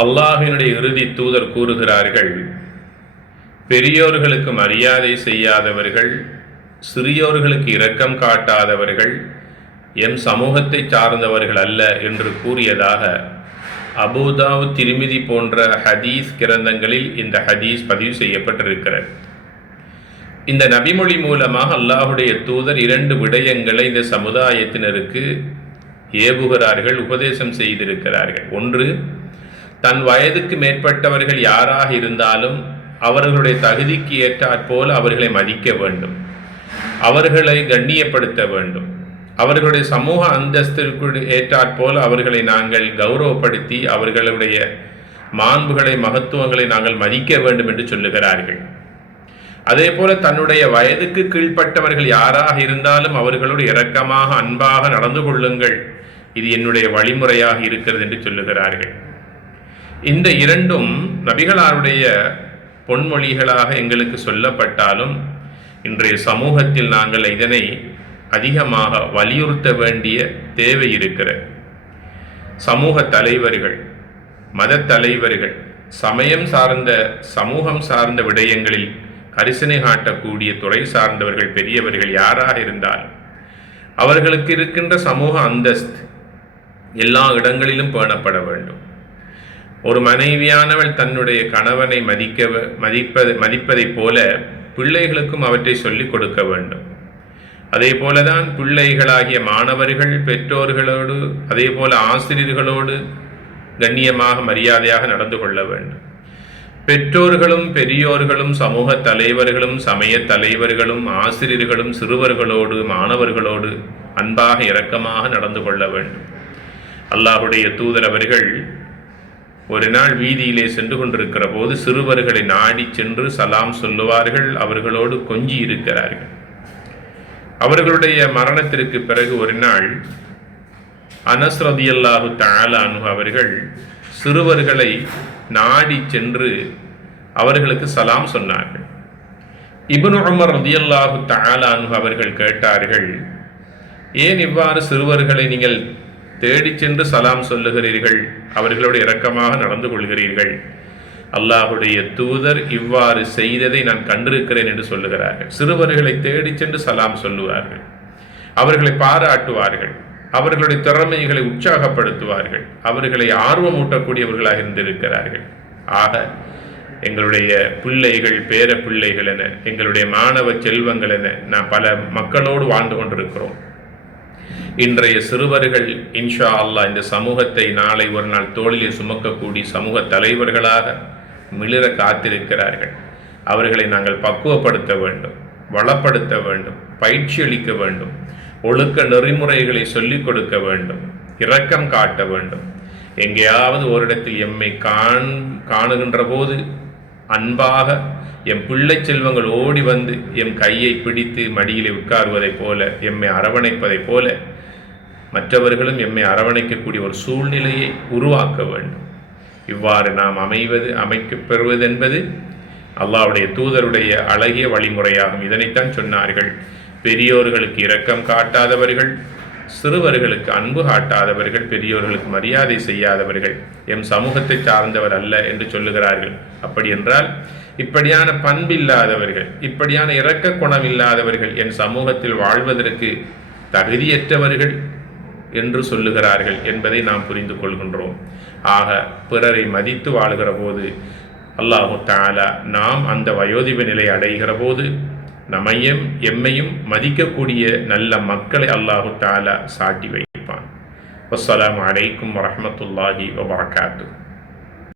அல்லாஹ்வினுடைய இறுதி தூதர் கூறுகிறார்கள், பெரியோர்களுக்கு மரியாதை செய்யாதவர்கள், சிறியோர்களுக்கு இரக்கம் காட்டாதவர்கள் எம் சமூகத்தை சார்ந்தவர்கள் அல்ல என்று கூறியதாக அபூதாவுத், திர்மிதி போன்ற ஹதீஸ் கிரந்தங்களில் இந்த ஹதீஸ் பதிவு செய்யப்பட்டிருக்கிறது. இந்த நபிமொழி மூலமாக அல்லாஹுடைய தூதர் 2 விடயங்களை இந்த சமுதாயத்தினருக்கு ஏவுகிறார்கள், உபதேசம் செய்திருக்கிறார்கள். ஒன்று, தன் வயதுக்கு மேற்பட்டவர்கள் யாராக இருந்தாலும் அவர்களுடைய தகுதிக்கு ஏற்றாற்போல் அவர்களை மதிக்க வேண்டும், அவர்களை கண்ணியப்படுத்த வேண்டும், அவர்களுடைய சமூக அந்தஸ்திற்கு ஏற்றாற்போல் அவர்களை நாங்கள் கௌரவப்படுத்தி அவர்களுடைய மாண்புகளை, மகத்துவங்களை நாங்கள் மதிக்க வேண்டும் என்று சொல்லுகிறார்கள். அதே போல தன்னுடைய வயதுக்கு கீழ்ப்பட்டவர்கள் யாராக இருந்தாலும் அவர்களோடு இரக்கமாக, அன்பாக நடந்து கொள்ளுங்கள், இது என்னுடைய வழிமுறையாக இருக்கிறது என்று சொல்லுகிறார்கள். இந்த 2ம் நபிகளாருடைய பொன்மொழிகளாக எங்களுக்கு சொல்லப்பட்டாலும் இன்றைய சமூகத்தில் நாங்கள் இதனை அதிகமாக வலியுறுத்த வேண்டிய தேவை இருக்கிறது. சமூக தலைவர்கள், மத தலைவர்கள், சமயம் சார்ந்த, சமூகம் சார்ந்த விடயங்களில் கரிசனை காட்டக்கூடிய துறை சார்ந்தவர்கள், பெரியவர்கள் யாராக இருந்தாலும் அவர்களுக்கு இருக்கின்ற சமூக அந்தஸ்து எல்லா இடங்களிலும் பேணப்பட வேண்டும். ஒரு மனைவியானவள் தன்னுடைய கணவனை மதிப்பதைப் போல பிள்ளைகளுக்கும் அவற்றை சொல்லிக் கொடுக்க வேண்டும். அதே போலதான் பிள்ளைகளாகிய மாணவர்கள் பெற்றோர்களோடு, அதே போல ஆசிரியர்களோடு கண்ணியமாக, மரியாதையாக நடந்து கொள்ள வேண்டும். பெற்றோர்களும் பெரியோர்களும் சமூக தலைவர்களும் சமய தலைவர்களும் ஆசிரியர்களும் சிறுவர்களோடு, மாணவர்களோடு அன்பாக, இரக்கமாக நடந்து கொள்ள வேண்டும். அல்லாஹுடைய தூதர் அவர்கள் ஒரு நாள் வீதியிலே சென்று கொண்டிருக்கிற போது சிறுவர்களை நாடி சென்று சலாம் சொல்லுவார்கள், அவர்களோடு கொஞ்சி இருக்கிறார்கள். அவர்களுடைய மரணத்திற்கு பிறகு ஒரு நாள் அனஸ் ரலியல்லாஹு தஆலா அன்ஹு அவர்கள் சிறுவர்களை நாடி சென்று அவர்களுக்கு சலாம் சொன்னார்கள். இப்னு உமர் ரலியல்லாஹு தஆலா அன்ஹு அவர்கள் கேட்டார்கள், ஏன் இவ்வாறு சிறுவர்களை நீங்கள் தேடி சென்று சலாம் சொல்லுகிறீர்கள், அவர்களோடு இரக்கமாக நடந்து கொள்கிறீர்கள்? அல்லாஹுடைய தூதர் இவ்வாறு செய்ததை நான் கண்டிருக்கிறேன் என்று சொல்லுகிறார்கள். சிறுவர்களை தேடி சென்று சலாம் சொல்லுவார்கள், அவர்களை பாராட்டுவார்கள், அவர்களுடைய திறமைகளை உற்சாகப்படுத்துவார்கள், அவர்களை ஆர்வமூட்டக்கூடியவர்களாக இருந்திருக்கிறார்கள். ஆக எங்களுடைய பிள்ளைகள், பேர பிள்ளைகள் என, எங்களுடைய மாணவ செல்வங்கள் என நாம் பல மக்களோடு வாழ்ந்து கொண்டிருக்கிறோம். இன்றைய சிறுவர்கள் இன்ஷா அல்லாஹ் இந்த சமூகத்தை நாளை ஒரு நாள் தோளிலே சுமக்கக்கூடிய சமூக தலைவர்களாக மிளிர காத்திருக்கிறார்கள். அவர்களை நாங்கள் பக்குவப்படுத்த வேண்டும், வளப்படுத்த வேண்டும், பயிற்சி அளிக்க வேண்டும், ஒழுக்க நெறிமுறைகளை சொல்லிக் கொடுக்க வேண்டும், இரக்கம் காட்ட வேண்டும். எங்கேயாவது ஓரிடத்தில் எம்மை காணுகின்ற போது அன்பாக எம் பிள்ளை செல்வங்கள் ஓடி வந்து எம் கையை பிடித்து மடியிலே உட்காருவதைப் போல, எம்மை அரவணைப்பதைப் போல மற்றவர்களும் எம்மை அரவணைக்கக்கூடிய ஒரு சூழ்நிலையை உருவாக்க வேண்டும். இவ்வாறு நாம் அமைக்கப்பெறுவது என்பது அல்லாஹ்வுடைய தூதருடைய அழகிய வழிமுறையாகும். இதனைத்தான் சொன்னார்கள், பெரியோர்களுக்கு இரக்கம் காட்டாதவர்கள், சிறுவர்களுக்கு அன்பு காட்டாதவர்கள், பெரியோர்களுக்கு மரியாதை செய்யாதவர்கள் எம் சமூகத்தை சார்ந்தவர் அல்ல என்று சொல்லுகிறார்கள். அப்படி என்றால் இப்படியான பண்பில்லாதவர்கள், இப்படியான இரக்க குணம் இல்லாதவர்கள் என் சமூகத்தில் வாழ்வதற்கு தகுதியற்றவர்கள் என்று சொல்லுகிறார்கள் என்பதை நாம் புரிந்து கொள்கின்றோம். ஆக பிறரை மதித்து வாழ்கிற போது அல்லாஹு தஆலா நாம் அந்த வயோதிப நிலை அடைகிற போது எம்மையும் மதிக்கக்கூடிய நல்ல மக்களை அல்லாஹு தஆலா சாட்டி வைப்பான். வஸ்ஸலாமு அலைக்கும் வரஹ்மத்துல்லாஹி வபரகாத்துஹு.